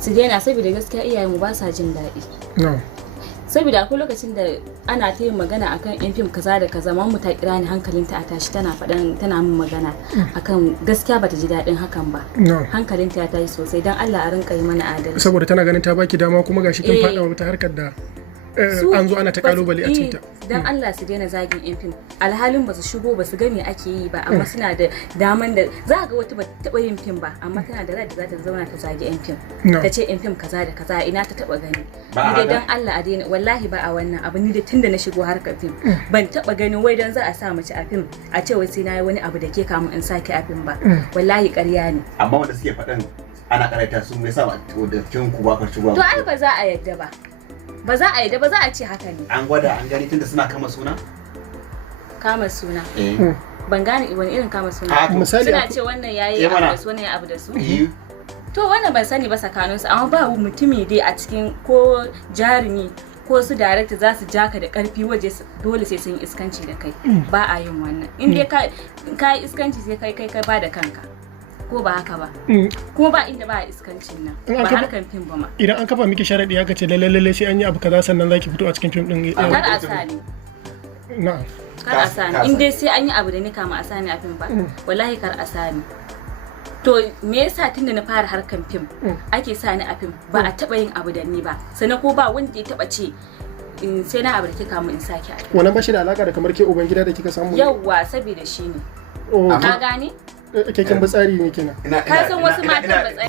su daina saboda gaskiya iyayenmu ba sa jin daɗi. Saboda akwai lokacin da ana ta yin magana akan yan fim kaza da kaza, mamu ta kira ni hankalinta a tashi tana min magana akan gaskiya bata ji daɗin hakan ba. Hankalinta ya tashi sosai, dan Allah a rinka yi mana adalci. Saboda tana ganin ta baki dama kuma gashi kin faɗa wata harkar da an zo ana ta kalubale a cikinta. Dan Allah su daina zagin yan fim, alhalin ba su shigo ba su ga me ake yi ba, amma suna da daman da za ga wata ba ta taɓa yin fim ba amma tana da rai da za ta zauna ta zagi yan fim, ta ce yan fim kaza da kaza ina ta taɓa gani. Ni dai dan Allah a daina, wallahi ba a wannan abu. Ni da tunda na shigo harkar fim ban taɓa ganin wai dan za a sa mace a fim a ce wai sai na yi wani abu da ke kamun in sake a fim ba. Wallahi ƙarya ne. Amma wanda suke faɗan ana karaita su me yasa da kin ku ba ka shigo? To ai ba za a yadda ba. Ba za a yadda ba, za a ce haka ne. An gwada an gani tunda suna kama suna? Kama suna. Ban gane wani irin kama suna. Suna ce wannan yayi abu da su, wannan yayi abu da su. To wannan ban sani ba tsakaninsu, amma ba mutumi dai a cikin ko jarumi ko su director za su jaka da karfi waje dole sai sun yi iskanci da kai. Ba a yin wannan. In dai ka yi iskanci sai kai ba da kanka. Ko ba haka ba, kuma ba inda ba a iskancin nan, ba harkan fim ba ma. Idan an kafa miki sharaɗi haka ce lalle sai an yi abu kaza sannan zaki fito a cikin fim din. Kar a sani. Na'am. Kar a sani. In dai sai an yi abu da ni kama a sani a fim ba, wallahi kar a sani. To me yasa tunda na fara harkan fim ake sani a fim, ba a taba yin abu da ni ba, sannan ko ba wanda ya taba ce sai na abu da kika mu in sake a fim. Wannan ba shi da alaka da kamar ke uban gida da kika samu? Yawwa, saboda shi ne. Ka gane? Keken batsari ne kenan. Ka san wasu matan batsari.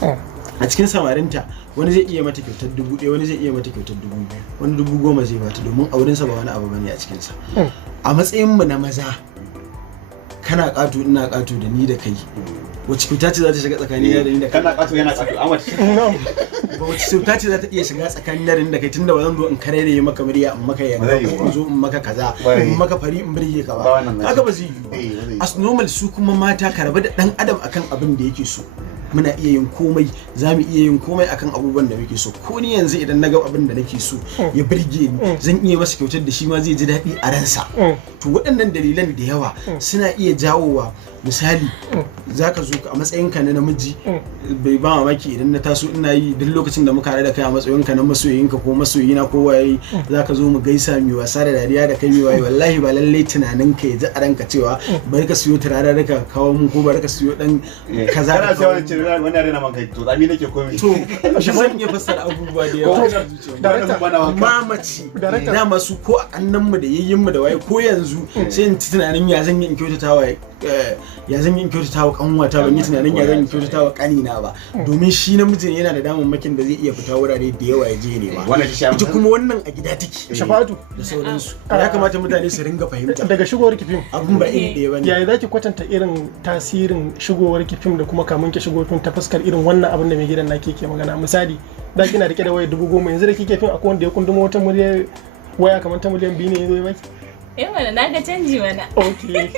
A cikin samarinta wani zai iya mata kyautar 1000, wani zai iya mata kyautar 2000, wani 10,000 zai bata domin aurensa ba wani abu bane a cikinsa. A matsayin mu na maza kana ƙato ina ƙato da ni da kai, wacce kyauta ce za ta shiga tsakanin da ni da kai? Kana ƙato yana ƙato amma wacce kyauta ce za ta iya shiga tsakanin da ni da kai, tunda ba zan zo in karere maka murya in maka yanga ko in zo in maka kaza in maka fari in birge ka ba. Haka ba zai yi. As normal su kuma mata ka rabu da dan adam akan abin da yake so. Muna iya yin komai, za mu iya yin komai akan abubuwan da muke so. Ko ni yanzu idan na ga abin da nake so ya birge ni, zan iya masa kyautar da shi ma zai ji daɗi a ransa. To waɗannan dalilan da yawa suna iya jawowa, misali zaka zo a matsayinka na namiji, bai ba mamaki idan na taso ina yi duk lokacin da muka haɗu da kai a matsayinka na masoyinka ko masoyina ko waye, zaka zo mu gaisa mu wasa da dariya da kai mu waye, wallahi ba lallai tunanin ka ya ji a ranka cewa bari ka siyo turare da ka kawo mun ko bari ka siyo dan kaza ka kawo wannan rena man kai to tsami nake komai. To shi zan iya fassara abubuwa da yawa. Mamaci da masu ko annanmu da yayyinmu da waye ko yanzu sai in ci tunanin ya zan yi in kyautatawa kanwata, ban yi tunanin ya zan yi kyautatawa kanina ba, domin shi namiji yana da damammakin da zai iya fita wurare da yawa ya je ne ba. Ita kuma wannan a gida take. Shafatu da sauransu. Ya kamata mutane su ringa fahimta. Daga shigowar ki fim abun ba iri ɗaya bane. Yaya zaki kwatanta irin tasirin shigowar ki fim da kuma kamun ki shigo fim ta fuskar irin wannan abin da mai gidan nake ke magana? Misali da kina rike da waya 10,000, yanzu da kike fim akwai wanda ya kundumo wata murya waya kamar ta miliyan 2 ne yazo ya baki? Mana na ga canji mana. Okay.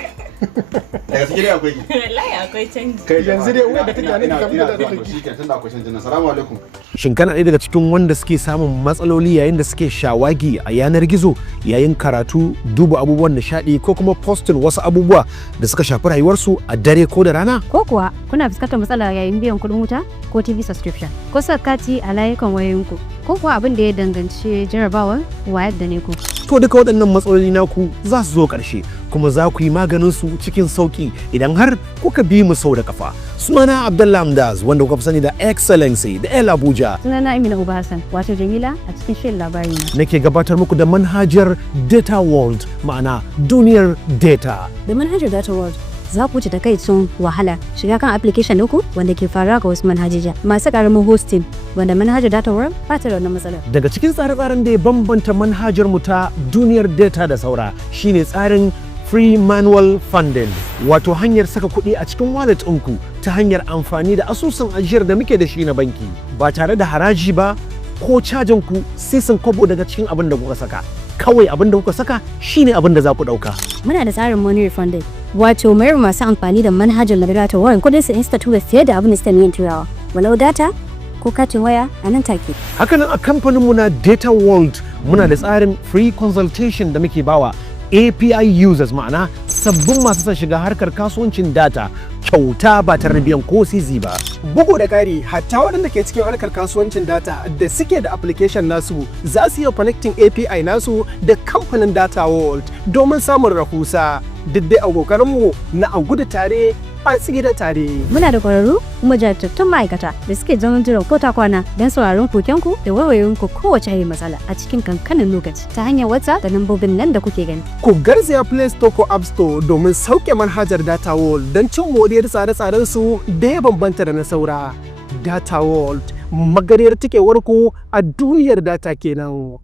Daga cikin dai akwai. Wallahi akwai canji. Kai yanzu dai wanda take nan kamar da take. Shi ke tunda akwai canji. Assalamu alaikum. Shin kana ɗaya daga cikin wanda suke samun matsaloli yayin da suke shawagi a yanar gizo yayin karatu, duba abubuwan nishaɗi ko kuma postin wasu abubuwa da suka shafi rayuwarsu a dare ko da rana? Ko kuwa kuna fuskantar matsala yayin biyan kuɗin wuta ko TV subscription ko saka kati a layukan wayoyinku ko kuwa abin da ya danganci jarabawar wayar da ne ku? To duka waɗannan matsaloli naku za su zo ƙarshe kuma za ku yi maganin su cikin sauƙi idan har kuka bi mu sau da kafa. Sunana Abdullah Amdaz wanda kuka fi sani da Excellency da El Abuja. Sunana Amina Uba Hassan wato Jamila a cikin shirin labari. Nake gabatar muku da manhajar Data World, ma'ana duniyar data. Da manhajar Data World za ku wuce takaicin wahala shiga kan application ɗinku wanda ke faruwa ga wasu manhajoja masu ƙaramin hosting wanda manhajar Data World ba ta da wannan matsalar. Daga cikin tsare-tsaren da ya bambanta manhajar mu ta duniyar data da saura shine tsarin free manual funding, wato hanyar saka kuɗi a cikin wallet ɗinku ta hanyar amfani da asusun ajiyar da muke da shi na banki ba tare da haraji ba ko cajin ku sisin kobo daga cikin abin da kuka saka. Kawai abin da kuka saka shine abin da za ku ɗauka. Muna da tsarin money refunding, wato mayar masu amfani da manhajar Data World kudin su insta tura fiye da abin da suka niyyar turawa, walau data ko katin waya a nan take. Hakanan a kamfanin mu na Data World muna da tsarin free consultation da muke bawa API users, ma'ana sabbin masu son shiga harkar kasuwancin data kyauta ba tare da biyan ko sisi ba. Bugu da ƙari, hatta waɗanda ke cikin harkar kasuwancin data da suke da application nasu za su iya connecting API nasu da kamfanin Data World domin samun rahusa. Duk dai a ƙoƙarinmu na a gudu tare a tsira tare. Muna da ƙwararru kuma jajirtattun ma'aikata da suke zaman jiran ko ta kwana don sauraron kokenku da wayoyinku kowace irin matsala a cikin kankanin lokaci ta hanyar WhatsApp da lambobin nan da kuke gani. Ku garzaya Play Store ko App Store domin sauke manhajar Data World don cin moriyar tsare-tsaren su da ya bambanta da na saura. Data World, magariyar tikewarku a duniyar data kenan.